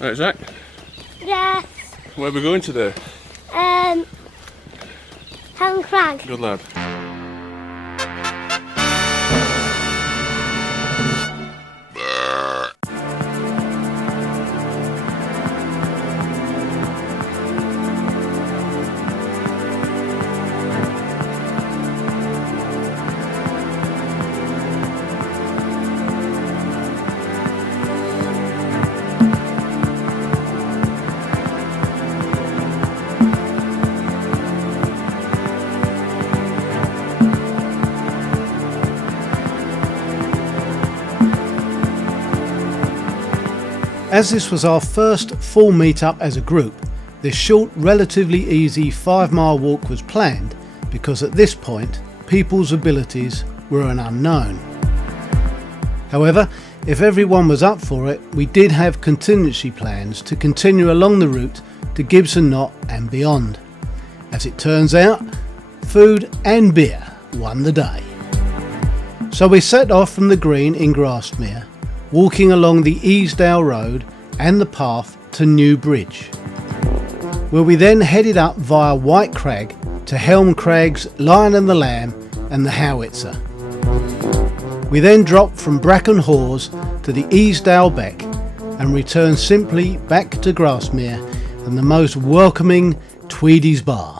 Right, Zach? Yes. Where are we going today? HELM CRAG. Good lad. As this was our first full meet-up as a group, this short, relatively easy 5-mile walk was planned because at this point, people's abilities were an unknown. However, if everyone was up for it, we did have contingency plans to continue along the route to Gibson Knot and beyond. As it turns out, food and beer won the day. So we set off from the green in Grasmere, walking along the Easdale Road and the path to New Bridge, where we then headed up via White Crag to HELM CRAG's Lion and the Lamb and the Howitzer. We then dropped from Bracken Hawes to the Easdale Beck and returned simply back to Grasmere and the most welcoming Tweedy's Bar.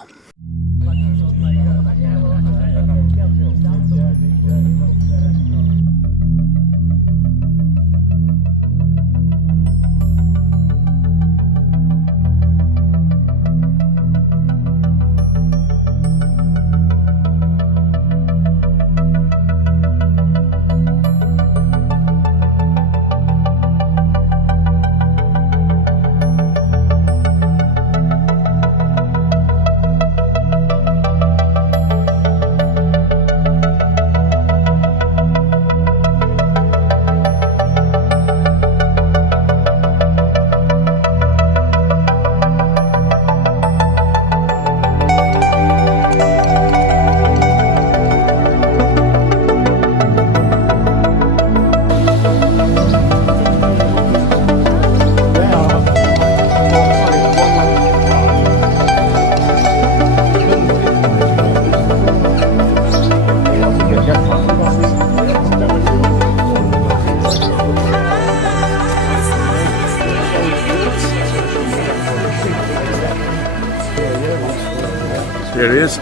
Here he is.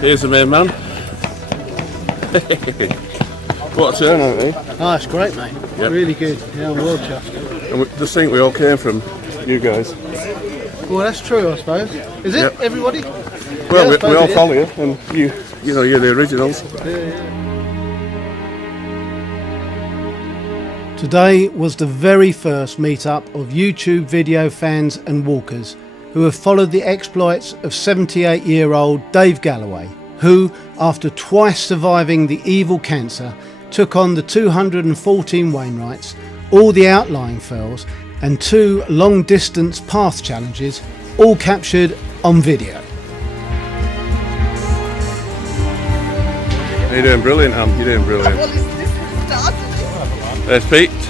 Here's the main man. What a turnout, eh? Oh, that's great, mate. Yep. Really good. Yeah, I'm well chuffed. And just think we all came from you guys. Well, that's true, I suppose. Is it, Yep. everybody? Well, Yeah, we all it is. follow you, and you know, you're the originals. Today was the very first meet-up of YouTube video fans and walkers who have followed the exploits of 78-year-old Dave Galloway, who, after twice surviving the evil cancer, took on the 214 Wainwrights, all the outlying fells, and 2 long-distance path challenges, all captured on video. You're doing brilliant, Am. You're doing brilliant. There's Pete. It's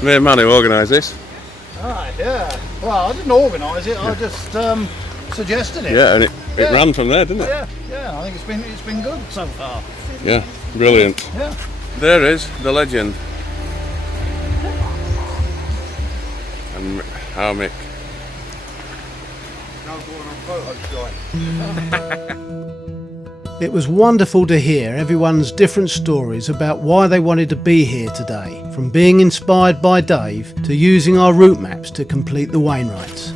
the main man who organised this. Right, yeah. Well, I didn't organise it. I just suggested it. Yeah, and it ran from there, didn't it? Yeah. I think it's been good so far. Yeah, brilliant. Yeah. There is the legend. And how Mick. It was wonderful to hear everyone's different stories about why they wanted to be here today, from being inspired by Dave to using our route maps to complete the Wainwrights.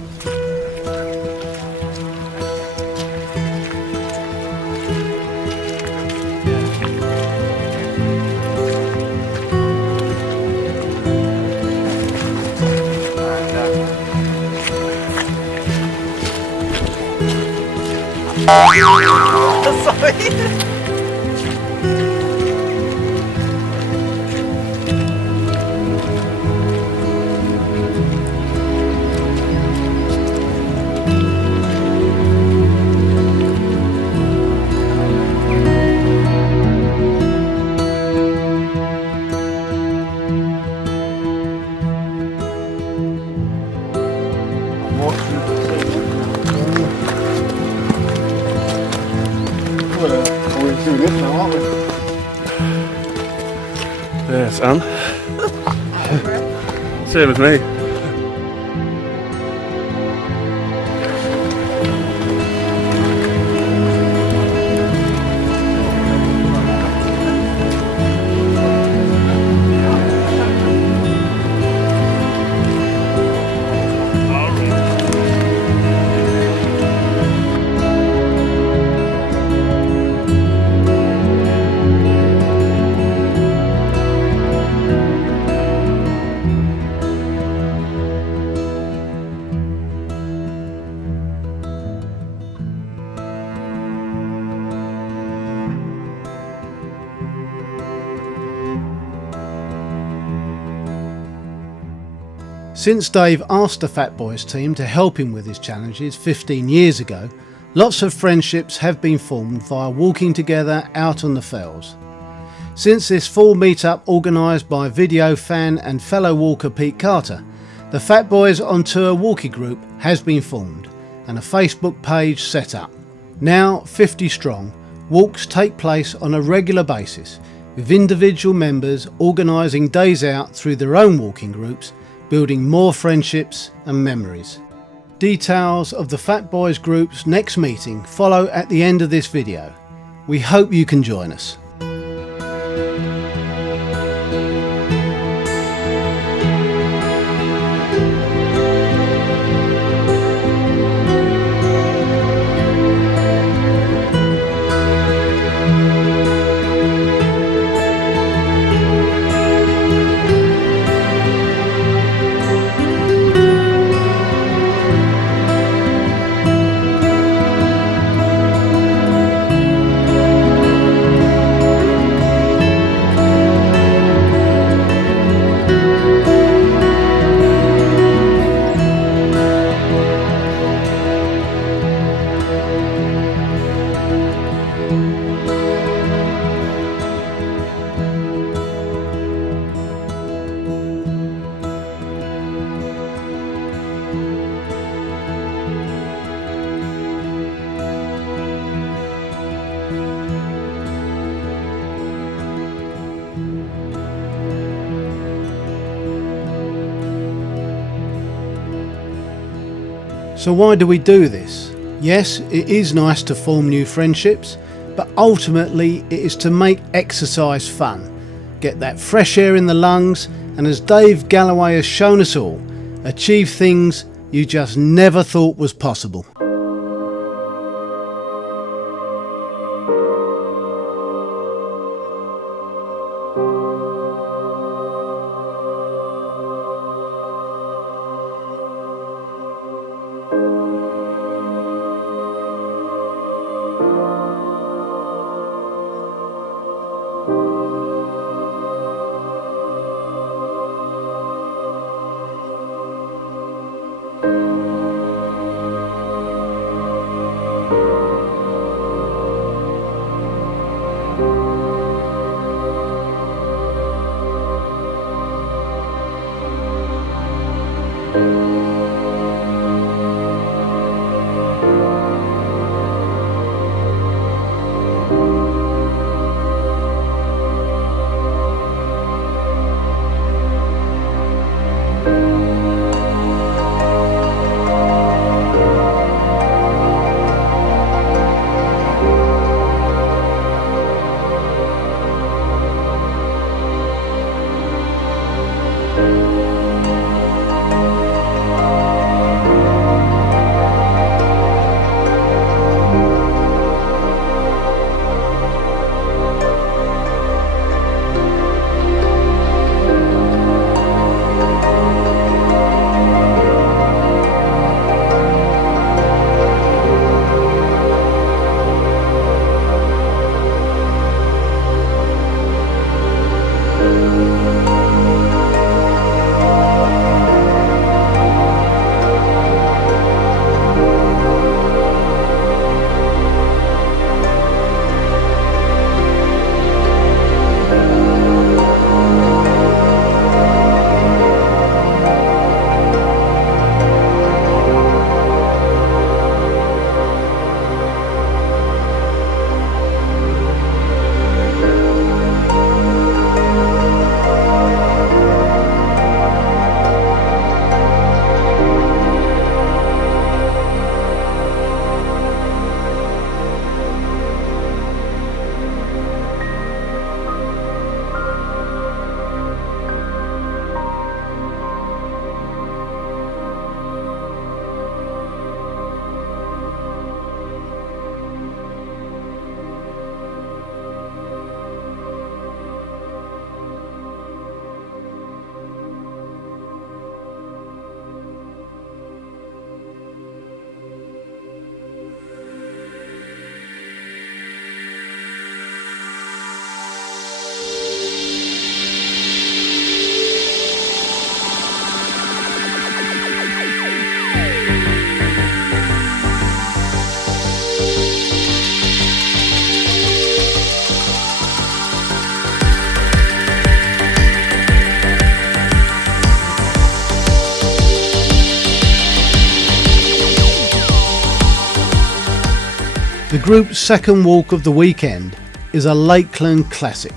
now, aren't we? Yes, Anne. Same as me. Since Dave asked the Fat Boys team to help him with his challenges 15 years ago, lots of friendships have been formed via walking together out on the fells. Since this full meetup organised by video fan and fellow walker Pete Carter, the Fat Boys on Tour walking group has been formed and a Facebook page set up. Now 50 strong, walks take place on a regular basis, with individual members organising days out through their own walking groups, building more friendships and memories. Details of the Fat Boys group's next meeting follow at the end of this video. We hope you can join us. So why do we do this? Yes, it is nice to form new friendships, but ultimately it is to make exercise fun, get that fresh air in the lungs, and as Dave Galloway has shown us all, achieve things you just never thought was possible. The group's second walk of the weekend is a Lakeland classic.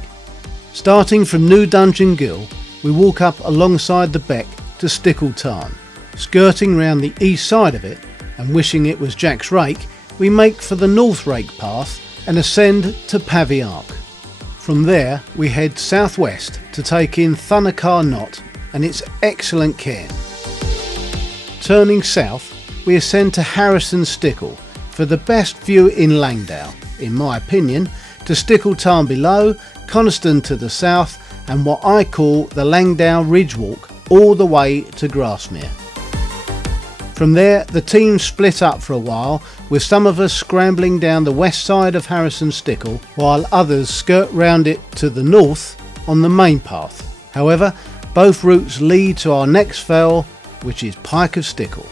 Starting from New Dungeon Gill, we walk up alongside the beck to Stickle Tarn. Skirting round the east side of it and wishing it was Jack's Rake, we make for the North Rake path and ascend to Pavy Ark. From there we head southwest to take in Thunnacar Knot and its excellent cairn. Turning south, we ascend to Harrison Stickle for the best view in Langdale, in my opinion, to Stickle Tarn below, Coniston to the south, and what I call the Langdale Ridge Walk all the way to Grasmere. From there the team split up for a while, with some of us scrambling down the west side of Harrison Stickle while others skirt round it to the north on the main path. However, both routes lead to our next fell, which is Pike of Stickle.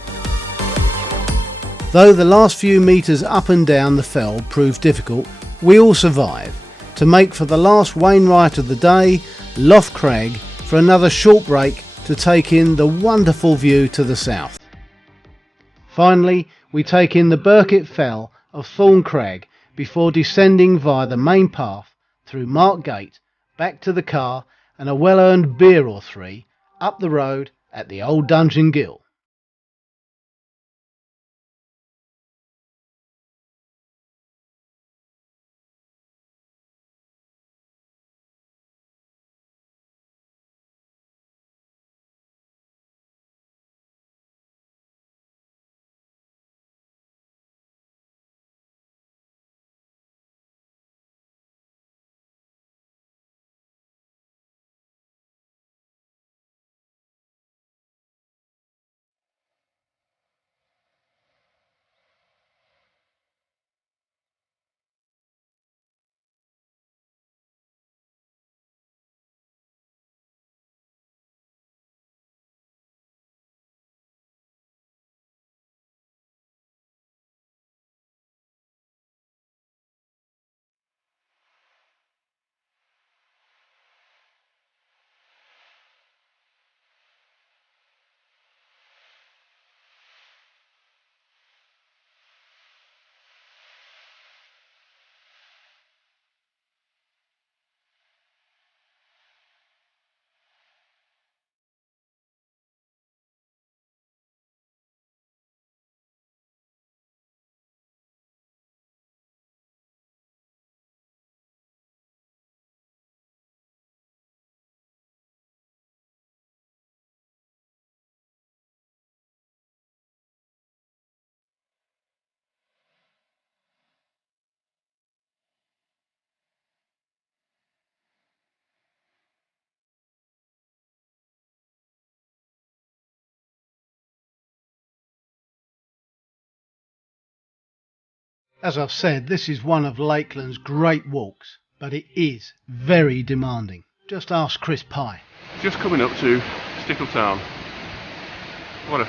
Though the last few metres up and down the fell proved difficult, we all survive to make for the last Wainwright of the day, HELM CRAG, for another short break to take in the wonderful view to the south. Finally, we take in the Birket Fell of HELM CRAG before descending via the main path through Mark Gate, back to the car and a well-earned beer or three up the road at the Old Dungeon Gill. As I've said, this is one of Lakeland's great walks, but it is very demanding. Just ask Chris Pye. Just coming up to Stickle Tarn. What a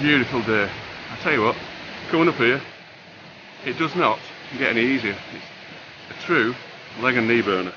beautiful day. I tell you what, coming up here, it does not get any easier. It's a true leg and knee burner.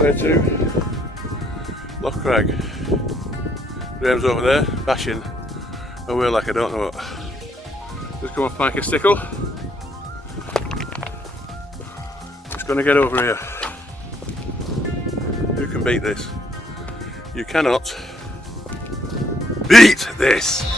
way to LANGDALE Crag. Graham's over there bashing away like I don't know what. Just come off Pike a Stickle. It's going to get over here. Who can beat this? You cannot beat this!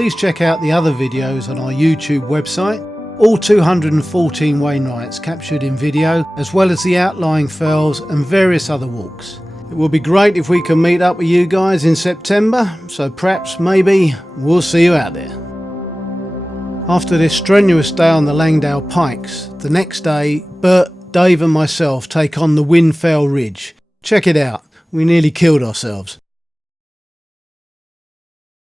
Please check out the other videos on our YouTube website. All 214 Wainwrights captured in video, as well as the outlying fells and various other walks. It would be great if we can meet up with you guys in September, so perhaps, maybe, we'll see you out there. After this strenuous day on the Langdale Pikes, the next day, Bert, Dave and myself take on the Windfell Ridge. Check it out, we nearly killed ourselves.